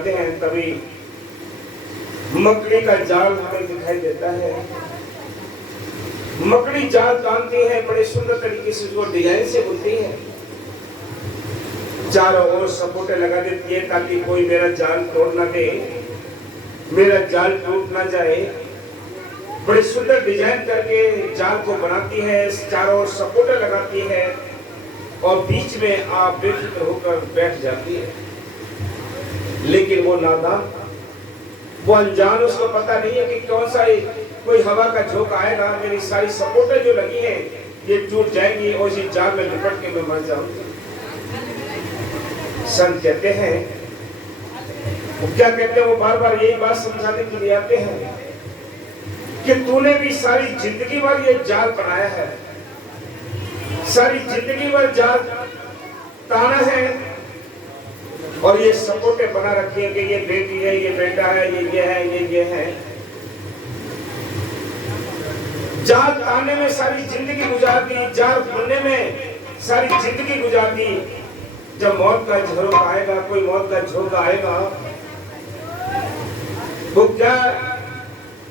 जाते हैं तभी मकड़ी का जाल हमें दिखाई देता है। मकड़ी जाल बांधती है, बड़े सुंदर तरीके से जो डिजाइन से बुनती है, चारों ओर सपोर्टे लगा देती है ताकि कोई मेरा जाल तोड़ ना दे, मेरा जाल टूट ना जाए। बड़े सुंदर डिजाइन करके जाल को बनाती है, चारों ओर सपोर्टे लगाती है और बीच में आप बेफिक्र होकर बैठ जाती है। लेकिन वो नादान, वो अनजान, उसको पता नहीं है कि कौन सा कोई हवा का झोंका आएगा, मेरी सारी सपोर्टें जो लगी हैं ये टूट जाएंगी और इसी जाल में लिपट के मैं मर जाऊंगी। संत कहते हैं, वो क्या कहते हैं, वो बार बार यही बात समझाने के लिए आते हैं कि तूने भी सारी जिंदगी भर ये जाल बनाया है, सारी जिंदगी भर जाल ताना है और ये सपोर्टे बना रखी है कि ये बेटी है, ये बेटा है, ये है, ये है। जाल ताने में सारी जिंदगी गुजार दी, जाल बुनने में सारी जिंदगी गुजार दी। जब मौत का झोंका आएगा, कोई मौत का झोंका आएगा, वो क्या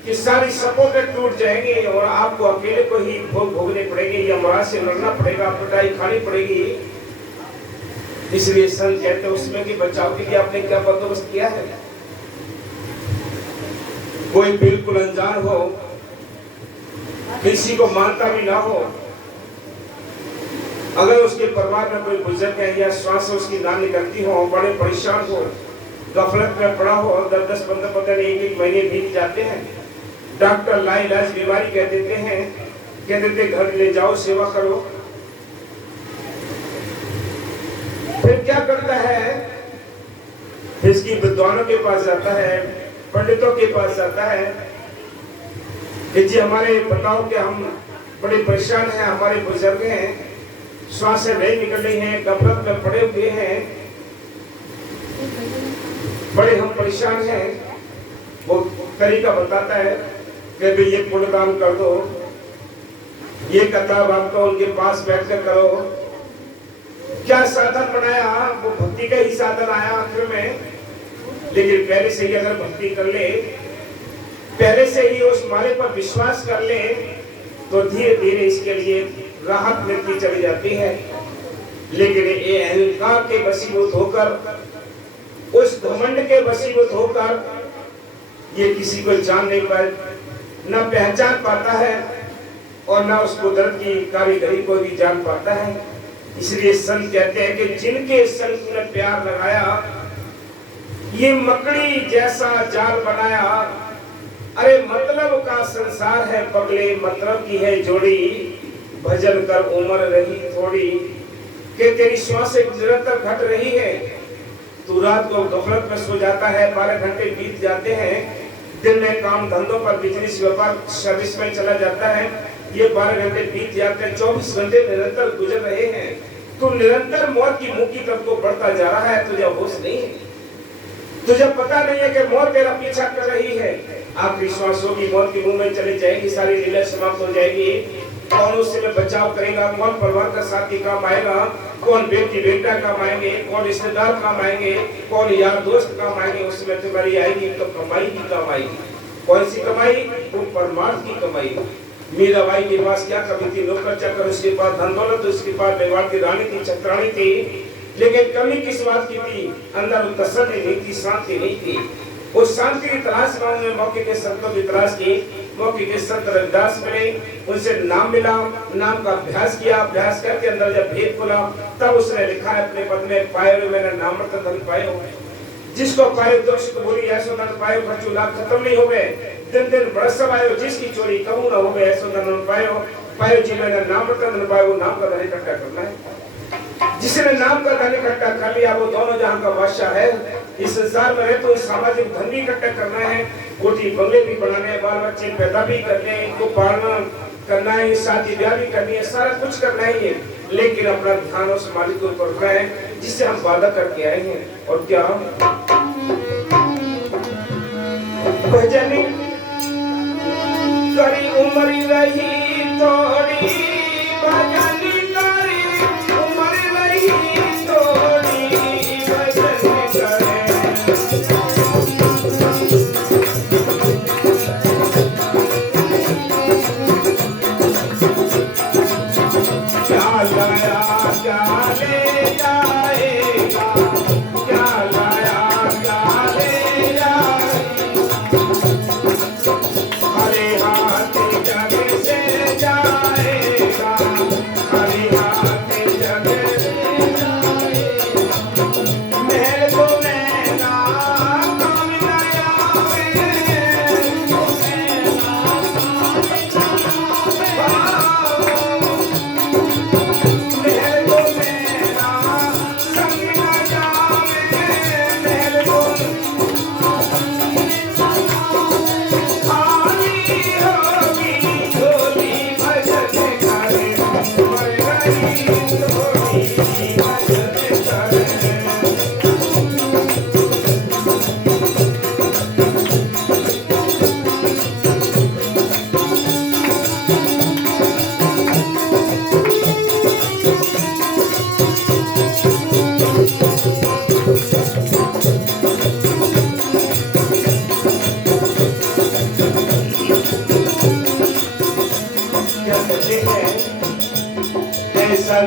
कि सारी सपोर्टें टूट जाएंगे और आपको अकेले को ही भोग भोगने पड़ेंगे, या मौत से लड़ना पड़ेगा, पिटाई खानी पड़ेगी। इसलिए संत कहते हैं उसमें कि बचाव के लिए आपने क्या बंदोबस्त किया है। कोई बिल्कुल अनजान हो, किसी को मानता भी ना हो, अगर उसके परिवार में कोई बुजुर्ग है या श्वास उसकी ना निकलती हो, बड़े परेशान हो, गफलत में पड़ा हो, 10-10, 15-15 1-1 महीने बीत जाते हैं, डॉक्टर लाइलाज बीमारी कह देते हैं, कह देते घर ले जाओ, सेवा करो। फिर क्या करता है, इसकी विद्वानों के पास जाता है, पंडितों के पास जाता है कि जी हमारे बताओ कि हम बड़े परेशान हैं, हमारे बुजुर्ग हैं, श्वास से नहीं निकल रही हैं, गफलत में पड़े हुए हैं, बड़े हम परेशान हैं। वो तरीका बताता है कि भाई ये पुण्य काम कर दो, ये कथा आपको उनके पास बैठकर करो। क्या साधन बनाया, वो भक्ति का ही साधन आया आखिर में। लेकिन पहले से ही अगर भक्ति कर ले, पहले से ही उस मालिक पर विश्वास कर ले, तो धीरे धीरे इसके लिए राहत मिलती चली जाती है। लेकिन ये अहंकार के वशीभूत होकर, उस घमंड के वशीभूत होकर ये किसी को जान नहीं पाए, न पहचान पाता है और न उस कुदरत की कारीगरी को भी जान पाता है। इसलिए संत कहते हैं कि जिनके संग ने प्यार लगाया, ये मकड़ी जैसा जाल बनाया। अरे मतलब का संसार है पगले, मतलब की है जोड़ी, भजन कर उम्र रही थोड़ी, कि तेरी श्वासें निरंतर घट रही है। तू रात को गफलत में सो जाता है, 12 घंटे बीत जाते हैं, दिन में काम धंधों पर, बिजनेस व्यापार सर्विस में चला जाता है, ये 12 घंटे बीत जाते हैं, 24 घंटे निरंतर गुजर रहे हैं। तू निरंतर मौत की मुंह की तरफ को बढ़ता जा रहा है, तुझे होश नहीं है, तुझे पता नहीं है कि मौत तेरा पीछा कर रही है। आखिरी श्वास होगी, मौत की मुंह में चली जाएगी, सारी लीला समाप्त हो जाएगी। कौन उससे में बचाव करेगा, कौन परिवार का साथी काम आएगा, कौन बेटी बेटा काम आएंगे, कौन रिश्तेदार काम आएंगे, कौन यार दोस्त काम आएंगे। उसमें तुम्हारी आएगी तो कमाई ही काम आएगी। कौन सी कमाई? वो परमार्थ की कमाई। मीराबाई के पास क्या कमी थी? नौकर चाकर, उसके पास धन दौलत, उसके पास मेवाड़ की रानी थी, छत्राणी थी, लेकिन कमी किस बात की थी? अंदर तसल्ली नहीं थी, शांति नहीं थी। उस शांति की तलाश में उन्होंने मौके के संतों की तलाश की। मौके के संत रविदास मिले, उनसे नाम मिला, नाम का अभ्यास किया, अभ्यास करके अंदर जब भेद खुला, तब उसने लिखा है अपने पद में, पायो मैंने नामर्थ धन पायो। जिसको पायो दोष को बोली ऐसो धन पायो, खर्चो लाभ खत्म नहीं हो गए, दिन दिन बरस सब आयो, जिसकी चोरी कहूँ ना हो गए, ऐसो धन पायो। पायो जी मैंने नामर्थ धन पायो, वो नाम का धन इकट्ठा करना है। जिसने नाम का धन इकट्ठा कर लिया वो दोनों जहां का बादशाह है। इस संसार में रहे तो सामाजिक धन भी इकट्ठा करना है, कोठी बंगले भी बनाने हैं, बाल बच्चे पैदा भी करने हैं, इनको पालना करना है, शादी ब्याह भी करनी है, सारा कुछ करना ही है। लेकिन अपना ध्यान उस मालिक के ऊपर रखना है जिससे हम वादा करके आए हैं। और क्या भजनी करी उम्र रही थोड़ी, भजनी करी उम्र रही थोड़ी, भजन करे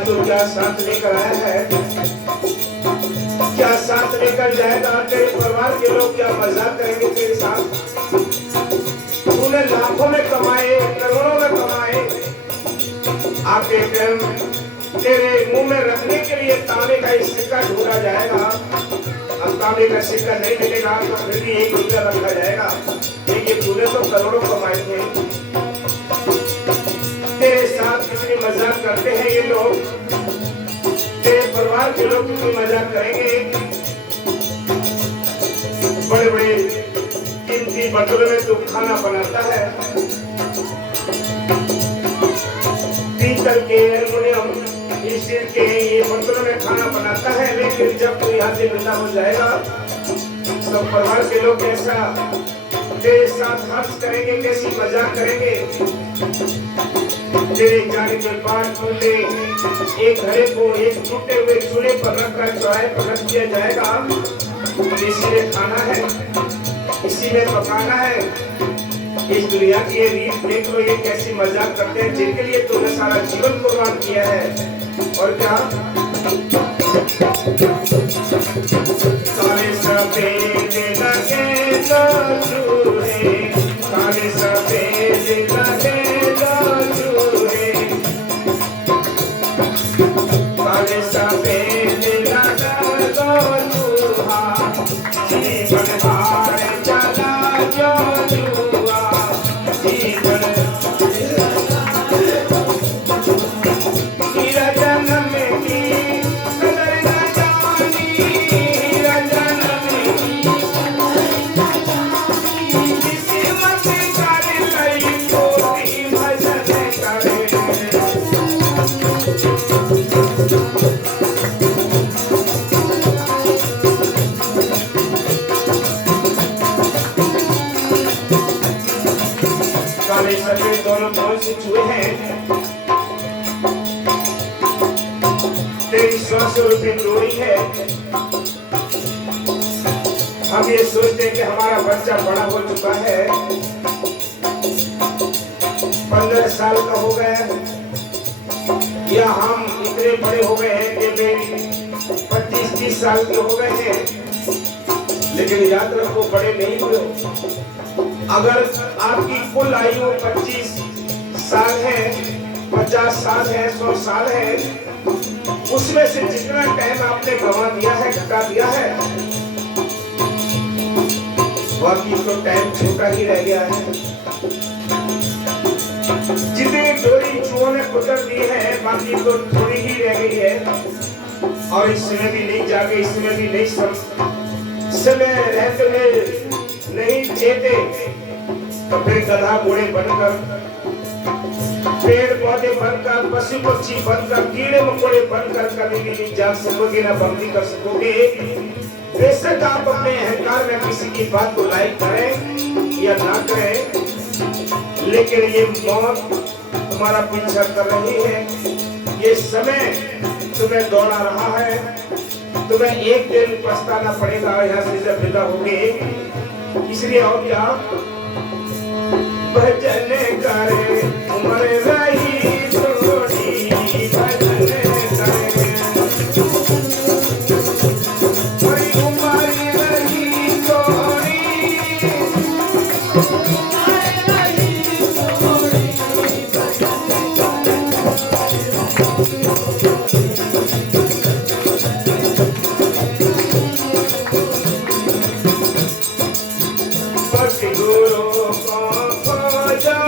तो क्या साथ लेकर आया है, क्या साथ लेकर जाएगा? तेरे परिवार के लोग क्या मजाक करेंगे तेरे साथ? तूने लाखों में कमाए, करोड़ों में कमाए, आपके तेरे मुंह में रखने के लिए तांबे का एक सिक्का ढूंढा जाएगा। अब तांबे का सिक्का नहीं मिलेगा तो फिर भी 1 रुपया रखा जाएगा। लेकिन तूने तो करोड़ों कमाए थे। तेरे साथ कितनी मजाक करते हैं ये लोग, तेरे परिवार के लोग कितनी मजाक करेंगे। बड़े बड़े कीमती बर्तनों में तू खाना बनाता है, पीतल के, एल्युमिनियम, स्टील के ये बर्तनों में खाना बनाता है। लेकिन जब तू यहाँ से विदा हो जाएगा तो परिवार के लोग कैसा तेरे साथ हर्ष करेंगे, कैसी मजाक करेंगे। तेरे जाने के बाद तुझे एक घड़े को एक टूटे हुए चूल्हे पर रखकर चौराहे पर रख दिया जाएगा। इसी में खाना है, इसी में पकाना है। इस दुनिया की ये रीत देख लो, ये कैसी मजाक करते हैं जिनके लिए तुमने सारा जीवन कुर्बान किया है। और क्या काले सफेद लगे तो चूहे, काले सफेद लगे तो चूहे, काले सफेद लगे तो चूहा, जीवन हार चला जो जुआ, जीवन दोनों कौन से चूहे हैं? तेरी 100 रुपये चोरी है। हम ये सोचते हैं कि हमारा बच्चा बड़ा हो चुका है, 15 साल का हो गया, या हम इतने बड़े हो गए हैं कि 25-30 साल के हो गए हैं। लेकिन याद रखो, बड़े नहीं हुए। अगर आपकी कुल आयु 25 साल है, 50 साल है, 100 साल है, उसमें से जितना टाइम आपने गंवा दिया है, घटा दिया है, बाकी तो टाइम छोटा ही रह गया है। जितनी डोरी चूहों ने कुतर दी है, बाकी तो थोड़ी ही रह गई है। और इसमें भी नहीं जागे, इसमें भी नहीं समय रहते हुए नहीं चेते, तो फिर गधा घोड़े बनकर, पेड़ पौधे बनकर, पशु पक्षी बनकर, कीड़े मकोड़े बनकर कभी भी नहीं जाग सकोगे, ना बंदी कर सकोगे। बेशक आप अपने अहंकार में किसी की बात को लाइक करें या ना करें, लेकिन ये मौत तुम्हारा पीछा कर रही है। ये समय तुम्हें दौड़ा रहा है। तुम्हें एक दिन पछताना पड़ेगा यहाँ से जब विदा होगे। इसलिए और क्या, भजन करे उम्र रही थोड़ी, भजन करे उम्र रही थोड़ी, गुरु को खोजा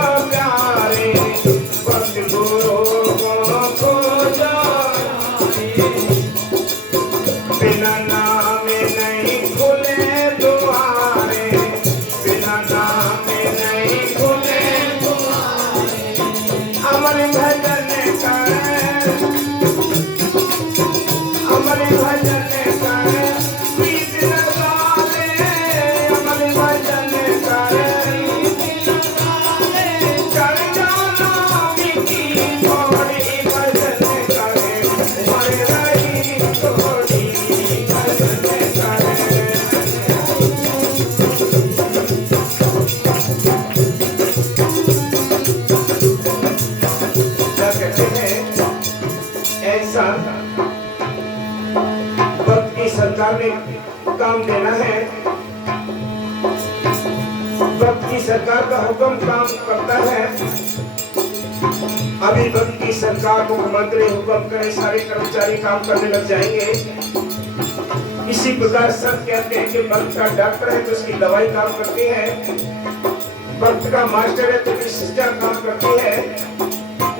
में काम देना है। वक्त की सरकार का हुक्म काम करता है। अभी वक्त की सरकार, मुख्यमंत्री हुक्म करे, सारे कर्मचारी काम करने लग जाएंगे। इसी प्रकार सब कहते हैं कि वक्त का डॉक्टर है तो उसकी दवाई काम करती है, वक्त का मास्टर है तो उसकी शिक्षा काम करती है।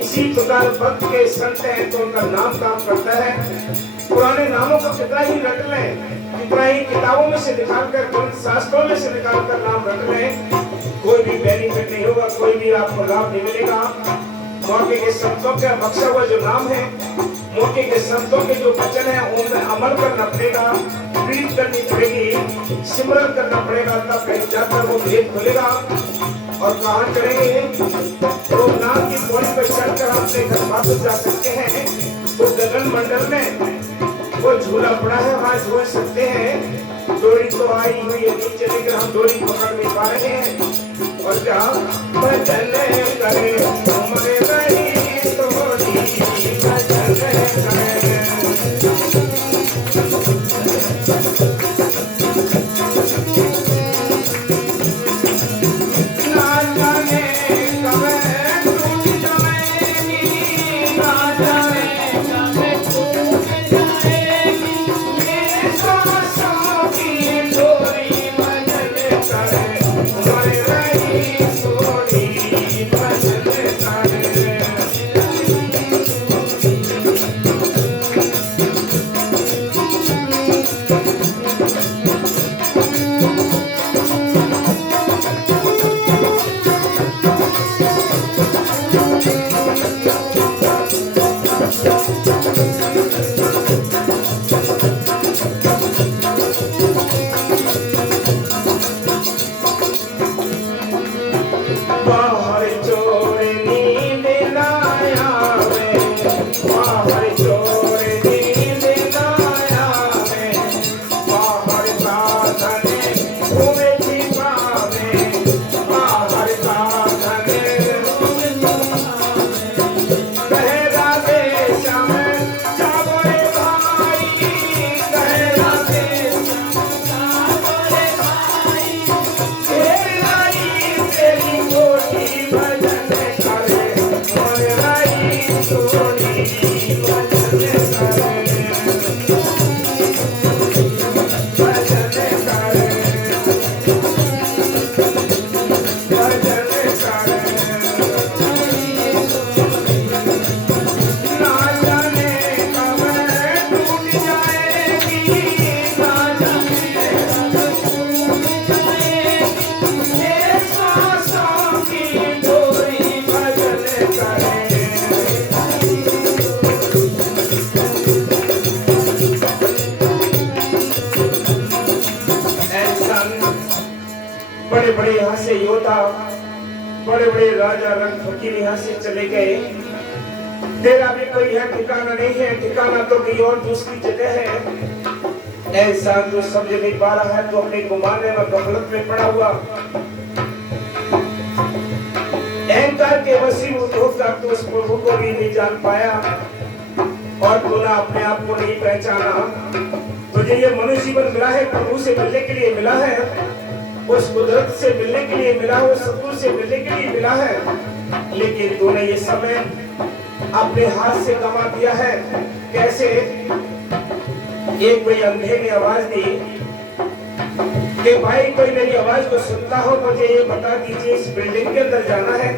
इसी प्रकार वक्त के संत हैं तो उनका नाम काम करता है। पुराने नामों को कितना ही रट लें, कितना ही किताबों में से निकाल कर, ग्रंथ शास्त्रों में से निकाल कर नाम रट लें, कोई भी बेनिफिट नहीं होगा, कोई भी आपको लाभ नहीं मिलेगा। मौके के संतों का बख्शा हुआ जो नाम है, मौके के संतों के जो वचन है, उनमें अमल करना पड़ेगा, प्रीत करनी पड़ेगी, सिमरन करना पड़ेगा, तब कहीं जाकर वो भेद खुलेगा। और कहाँ चढ़ेंगे तो नाम की पौड़ी पर चढ़कर हम अपने घर वापस जा सकते हैं। तो गगन मंडल में वो झूला पड़ा है, वहां झूल सकते हैं। डोरी तो आई हुई है नीचे, लेकिन हम डोरी पकड़ नहीं पा रहे हैं। और क्या भजन करे तुम्हारे रही तोरी, भजन करे बड़े बड़े यहाँ से योद्धा, बड़े बड़े राजा रंग फकीर यहाँ से चले गए। तेरा भी कोई है ठिकाना नहीं है, ठिकाना तो कहीं और दूसरी जगह है। ऐसा जो समझ नहीं पा रहा है तो अपने गुमाने में गफलत में पड़ा हुआ, अहंकार के वशीभूत होकर तो उस प्रभु को भी नहीं जान पाया और तूने अपने आप को नहीं पहचाना। तुझे ये मनुष्य जीवन मिला है, प्रभु से मिलने के लिए मिला है, उस कुदरत से मिलने के लिए मिला है, उस सतगुरु से मिलने के लिए मिला है, लेकिन तूने ये समय अपने हाथ से गंवा दिया है। कैसे? एक कोई अंधे ने आवाज दी कि भाई कोई मेरी आवाज को सुनता हो, मुझे ये बता दीजिए इस बिल्डिंग के अंदर जाना है।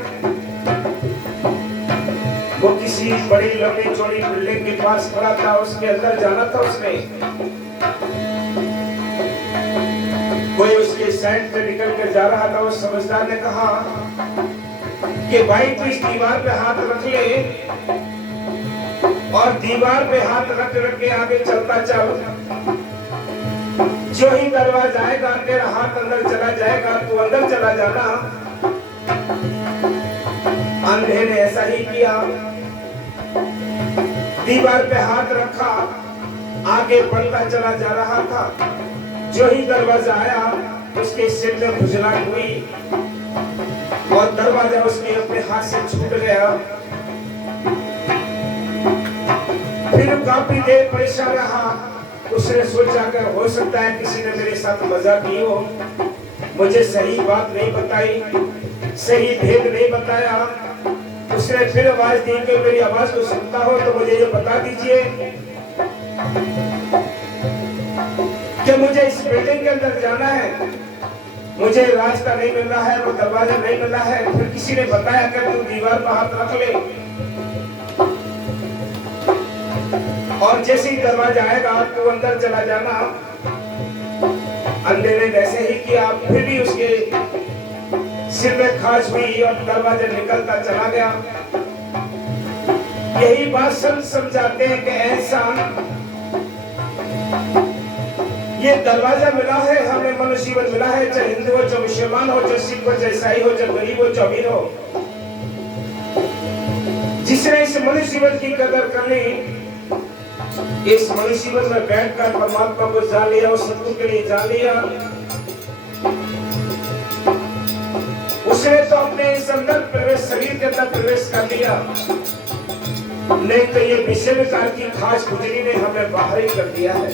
वो किसी बड़ी लंबी चौड़ी बिल्डिंग के पास खड़ा था, उसके अंदर जाना था उसने। कोई उसके साइड पे निकल कर जा रहा था, उस समझदार ने कहा कि भाई तू इस दीवार पे हाथ रख ले और दीवार पे हाथ रख रख के आगे चलता चल। जो ही दरवाजा आएगा तेरा हाथ अंदर चला जाएगा, तू अंदर चला जाना। अंधे ने ऐसा ही किया, दीवार पे हाथ रखा, आगे बढ़ता चला जा रहा था। जो ही दरवाजा आया उसके सिर में खुजलाहट हुई और दरवाजा उसके अपने हाथ से छूट गया। फिर काफी देर परेशान रहा, उसने सोचा कि हो सकता है किसी ने मेरे साथ मजाक की हो, मुझे सही बात नहीं बताई, सही भेद नहीं बताया। उसने फिर आवाज दी कि मेरी आवाज को सुनता हो तो मुझे ये बता दीजिए कि मुझे इस बिल्डिंग के अंदर जाना है, मुझे रास्ता नहीं मिल रहा है, वो दरवाजा नहीं मिल रहा है। फिर किसी ने बताया कि तू दीवार पर हाथ रख ले और जैसे ही दरवाजा आएगा तो अंदर चला जाना। अंधे ने वैसे ही किया, फिर भी उसके सिर में खाज हुई और दरवाजा निकलता चला गया। यही बात संत समझाते हैं कि ऐसा ये दरवाजा मिला है हमें, मनुष्य जीवन मिला है, चाहे हिंदू हो, चाहे मुसलमान हो, चाहे सिख हो, चाहे ईसाई हो, चाहे गरीब हो, चाहे अमीर हो। जिसने इस मनुष्य जीवन की कदर कर ली, इस मनुष्य जीवन में बैठकर परमात्मा को जान लिया, उस सत्य के लिए जान लिया, उसने तो अपने इस अंदर प्रवेश, शरीर के अंदर प्रवेश कर लिया। नहीं तो ये विषय विकार की खास गुजरी ने हमें बाहर ही कर दिया है।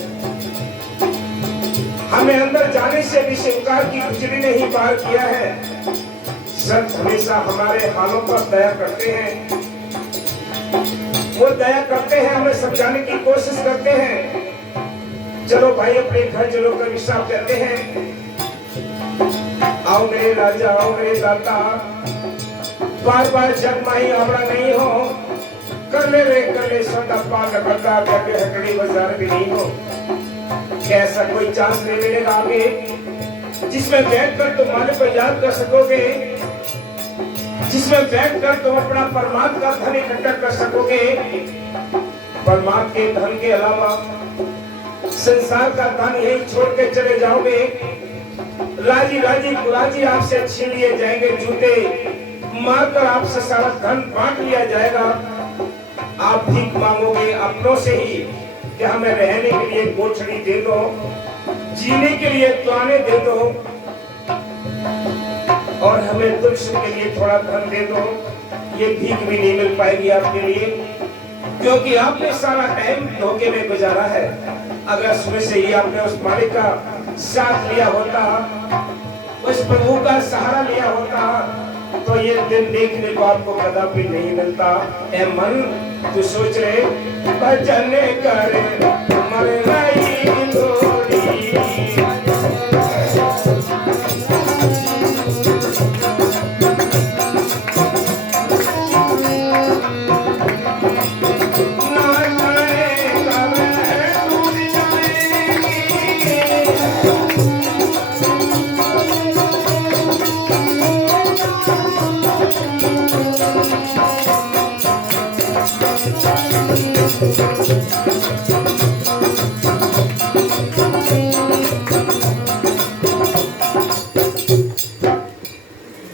हमें अंदर जाने से विषय विकार की गुजरी ने ही बाहर किया है। संत हमेशा हमारे हालों पर दया करते हैं, वो दया करते हैं, हमें समझाने की कोशिश करते हैं। चलो भाई अपने घर चलो, कर हिसाब देते हैं। आओ मेरे राजा, आओ मेरे दाता, बार बार जग माही आवड़ा नहीं हो, कर ले रे कर ले सौदा पाल करता करके हटड़ी बाजार भी नहीं हो। कैसा कोई चांस नहीं मिलेगा आगे जिसमें बैठकर तुम मालिक को याद कर सकोगे, जिसमें बैठकर तुम अपना परमात्मा का धन इकट्ठा कर सकोगे। परमात्मा के धन के अलावा संसार का धन यही छोड़ के चले जाओगे, राजी राजी आपसे छीन लिए जाएंगे, जूते मारकर आपसे सारा धन बांट लिया जाएगा। आप भीख मांगोगे अपनों से ही कि हमें रहने के लिए कोठरी दे दो, जीने के लिए ताने दे दो और हमें दुख सुख के लिए थोड़ा धन दे दो। ये भीख भी नहीं मिल पाएगी आपके लिए, क्योंकि आपने सारा टाइम धोखे में गुजारा है। अगर सुबह से ही आपने उस मालिक का साथ लिया होता, उस प्रभु का सहारा लिया होता, तो ये दिन देखने को आपको कदापि नहीं मिलता। ए मन तू सोच रहे भजन करे मर रही लोरी,